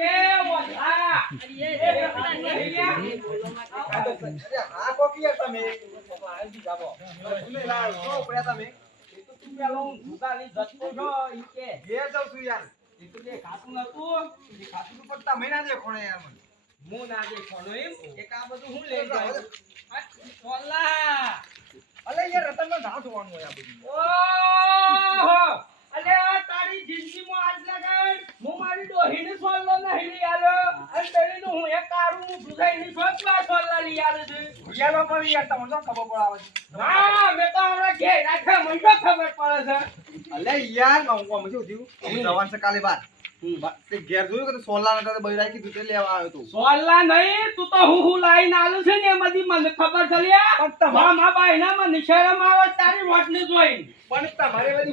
કે ઓલા આ કોકી યાર તમે જાબો તમે લા સો પડ્યા તમે એ તો તું પેલો હું દુકાની જતો છો ઈ કે ઘેર જાઉં છું યાર એ તો તે ખાતું નતું એ ખાતું તો પડતા મહિના દે કોણે યાર મને હું ના દેખવાનો એમ એક આ બધું હું લઈ જાઉં ઓલા અલે યાર રતન નો ના જોવાનું હોય આ બધું ઓહો અલે આ તારી જિંદગીમાં આજ લગન હું મારી ડોહીને સોલ્લો નહીં લઈ આલ્યો અને તેણીનું હું એક કારું સુધાઈની સોચવા સોલ્લા લઈ આલ્યો છે યાર પણ યાર તમને તો ખબર પડાવે હા મેં તો હમણાં ઘેર રાખ્યા મને તો ખબર પડે છે અલે યાર હું કોમ શું થયું અમે જવાન છે કાલે બાર તે ઘેર જોયું કે સોલા નતા તો બૈરાઈ કીધું તે લેવા આવ્યો તું સોલ્લા નહીં તું તો હું લાઈન આલું છે ને એમાંથી મને ખબર છે લ્યા પણ તમારે મા બાઈના મને શરમ આવે તારી વાટને જોઈને પણ તમારે બધી